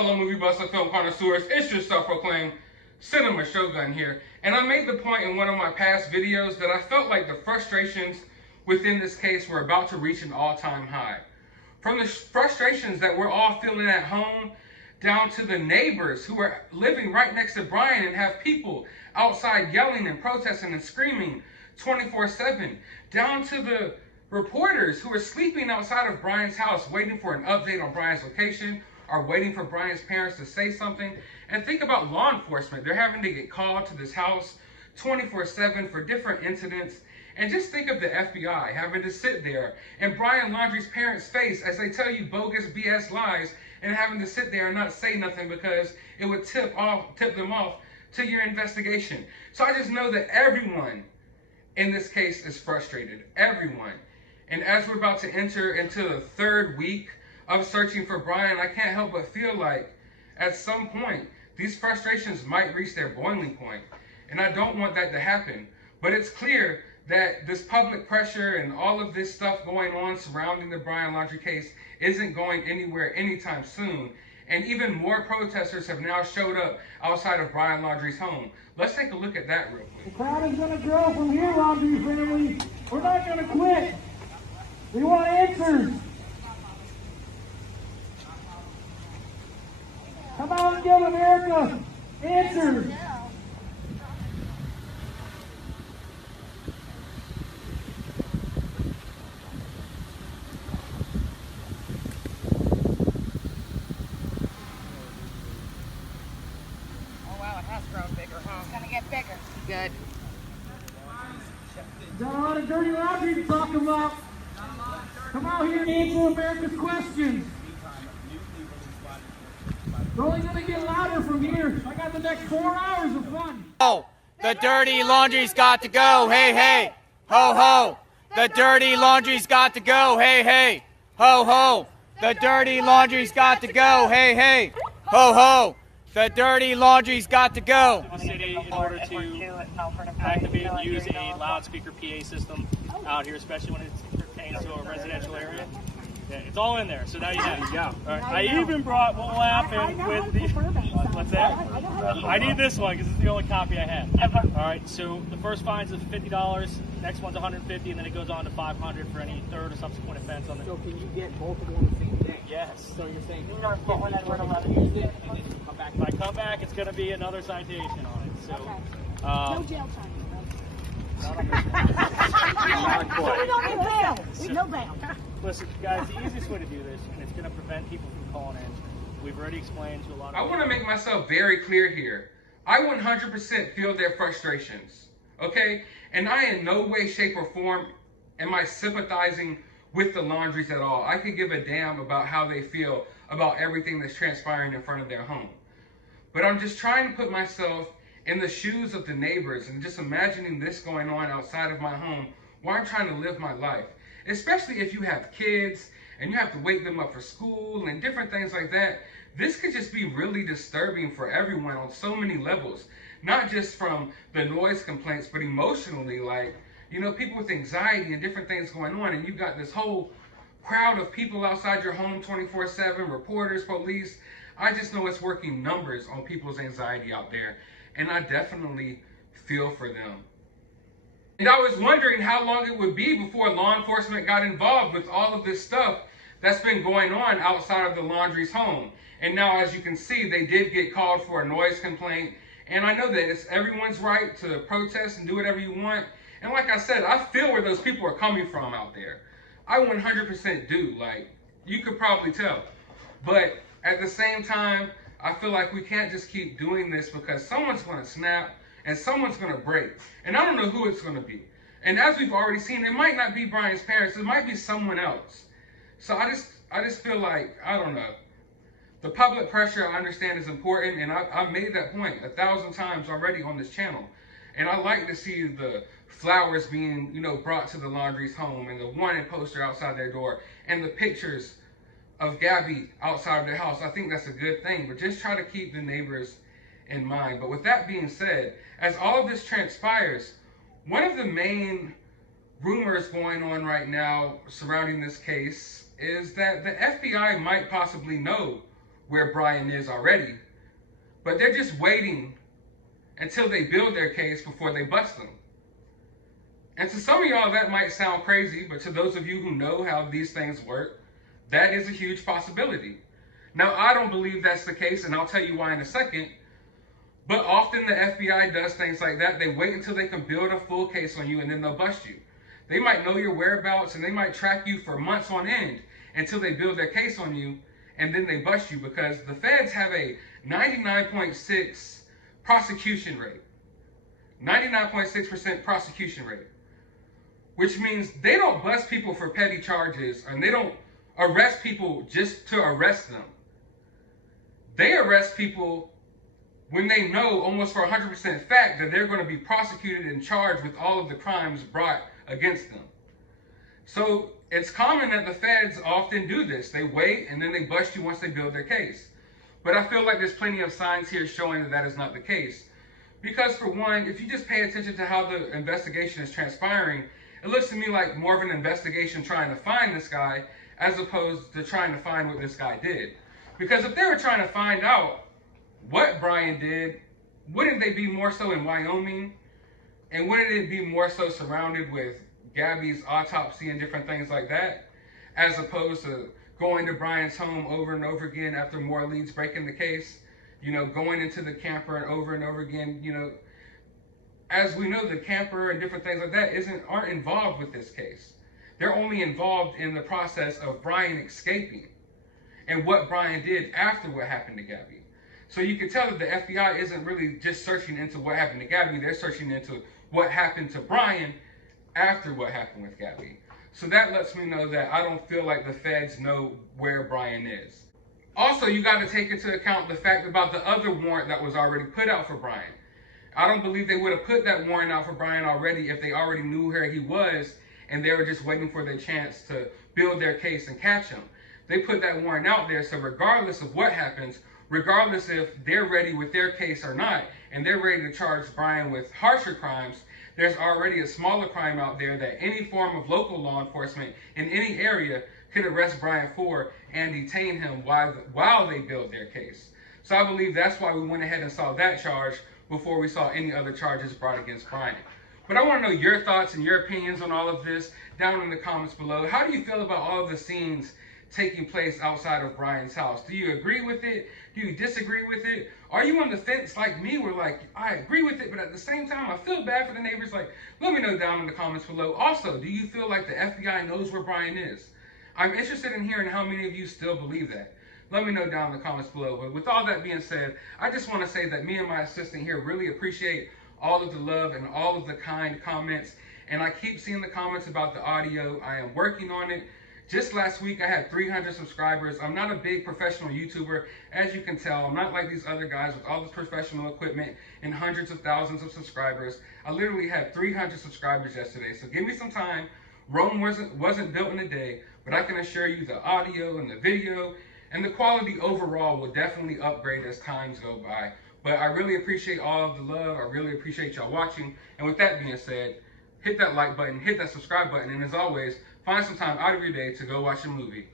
fellow movie buffs and film connoisseurs? It's your self-proclaimed cinema shogun here. And I made the point in one of my past videos that I felt like the frustrations within this case were about to reach an all-time high. From the frustrations that we're all feeling at home, down to the neighbors who are living right next to Brian and have people outside yelling and protesting and screaming 24/7, down to the reporters who are sleeping outside of Brian's house waiting for an update on Brian's location or waiting for Brian's parents to say something. And think about law enforcement. They're having to get called to this house 24/7 for different incidents. And just think of the FBI having to sit there in Brian Laundrie's parents' face as they tell you bogus BS lies and having to sit there and not say nothing because it would tip them off to your investigation. So I just know that everyone in this case is frustrated. Everyone. And as we're about to enter into the third week of searching for Brian, I can't help but feel like at some point these frustrations might reach their boiling point. And I don't want that to happen. But it's clear that this public pressure and all of this stuff going on surrounding the Brian Laundrie case isn't going anywhere anytime soon. And even more protesters have now showed up outside of Brian Laundrie's home. Let's take a look at that real quick. The crowd is going to grow from here, Laundrie family. We're not going to quit. We want answers. Come out and give America answers. Good. Got a lot of dirty laundry to talk about. Come out here and answer America's questions. It's only going to get louder from here. I got the next 4 hours of fun. Oh, the dirty laundry's got to go. Hey, hey. Ho, ho. The dirty laundry's got to go. Hey, hey. Ho, ho. The dirty laundry's got to go. Hey, hey. Ho, ho. The dirty laundry's got to go. City in order to activate and use a loudspeaker PA system out here, especially when it pertains to a residential area. Yeah, it's all in there, so now you have it. All right. I even brought what will happen with the... What's that? I need this one because it's the only copy I have. All right, so the first fine's is $50, next one's $150, and then it goes on to $500 for any third or subsequent offense on the... So can you get multiple on the same day? Yes. So you're saying... Use one and 11. Use it and then come back. If I come back, it's going to be another citation on it. So, No jail time. Not quite. We don't need bail. No bail. Listen, guys, the easiest way to do this, and it's going to prevent people from calling in, we've already explained to a lot of I want to make myself very clear here. I 100% feel their frustrations, okay? And I in no way, shape, or form am I sympathizing with the Laundries at all. I could give a damn about how they feel about everything that's transpiring in front of their home. But I'm just trying to put myself in the shoes of the neighbors and just imagining this going on outside of my home while I'm trying to live my life. Especially if you have kids and you have to wake them up for school and different things like that. This could just be really disturbing for everyone on so many levels. Not just from the noise complaints, but emotionally, like, you know, people with anxiety and different things going on, and you've got this whole crowd of people outside your home 24/7, reporters, police. I just know it's working numbers on people's anxiety out there, and I definitely feel for them. And I was wondering how long it would be before law enforcement got involved with all of this stuff that's been going on outside of the Laundrie's home. And now, as you can see, they did get called for a noise complaint. And I know that it's everyone's right to protest and do whatever you want. And like I said, I feel where those people are coming from out there. I 100% do. Like, you could probably tell. But at the same time, I feel like we can't just keep doing this because someone's going to snap and someone's going to break. And I don't know who it's going to be. And as we've already seen, it might not be Brian's parents. It might be someone else. So I just feel like, I don't know. The public pressure, I understand, is important. And I've made that point 1,000 times already on this channel. And I like to see the flowers being, you know, brought to the Laundrie's home and the wanted poster outside their door and the pictures of Gabby outside of their house. I think that's a good thing. But just try to keep the neighbors in mind. But with that being said, as all of this transpires, one of the main rumors going on right now surrounding this case is that the FBI might possibly know where Brian is already, but they're just waiting until they build their case before they bust them. And to some of y'all, that might sound crazy, but to those of you who know how these things work, that is a huge possibility. Now, I don't believe that's the case, and I'll tell you why in a second, but often the FBI does things like that. They wait until they can build a full case on you, and then they'll bust you. They might know your whereabouts, and they might track you for months on end until they build their case on you, and then they bust you, because the feds have a 99.6 prosecution rate. 99.6% prosecution rate. Which means they don't bust people for petty charges, and they don't arrest people just to arrest them. They arrest people when they know almost for 100% fact that they're going to be prosecuted and charged with all of the crimes brought against them. So it's common that the feds often do this. They wait and then they bust you once they build their case. But I feel like there's plenty of signs here showing that that is not the case. Because for one, if you just pay attention to how the investigation is transpiring, it looks to me like more of an investigation trying to find this guy as opposed to trying to find what this guy did. Because if they were trying to find out what Brian did, wouldn't they be more so in Wyoming? And wouldn't it be more so surrounded with Gabby's autopsy and different things like that, as opposed to going to Brian's home over and over again after more leads breaking the case, you know, going into the camper and over again, you know. As we know, the camper and different things like that aren't involved with this case. They're only involved in the process of Brian escaping and what Brian did after what happened to Gabby. So you can tell that the FBI isn't really just searching into what happened to Gabby, they're searching into what happened to Brian after what happened with Gabby. So that lets me know that I don't feel like the feds know where Brian is. Also, you got to take into account the fact about the other warrant that was already put out for Brian. I don't believe they would have put that warrant out for Brian already if they already knew where he was and they were just waiting for their chance to build their case and catch him. They put that warrant out there, so regardless of what happens, regardless if they're ready with their case or not, and they're ready to charge Brian with harsher crimes, there's already a smaller crime out there that any form of local law enforcement in any area could arrest Brian for and detain him while they build their case. So I believe that's why we went ahead and saw that charge before we saw any other charges brought against Brian. But I want to know your thoughts and your opinions on all of this down in the comments below. How do you feel about all of the scenes taking place outside of Brian's house? Do you agree with it? Do you disagree with it? Are you on the fence like me, where like, I agree with it, but at the same time, I feel bad for the neighbors? Like, let me know down in the comments below. Also, do you feel like the FBI knows where Brian is? I'm interested in hearing how many of you still believe that. Let me know down in the comments below. But with all that being said, I just want to say that me and my assistant here really appreciate all of the love and all of the kind comments. And I keep seeing the comments about the audio. I am working on it. Just last week, I had 300 subscribers. I'm not a big professional YouTuber, as you can tell. I'm not like these other guys with all this professional equipment and hundreds of thousands of subscribers. I literally had 300 subscribers yesterday, so give me some time. Rome wasn't built in a day, but I can assure you the audio and the video and the quality overall will definitely upgrade as times go by. But I really appreciate all of the love. I really appreciate y'all watching. And with that being said, hit that like button, hit that subscribe button, and as always, find some time out of your day to go watch a movie.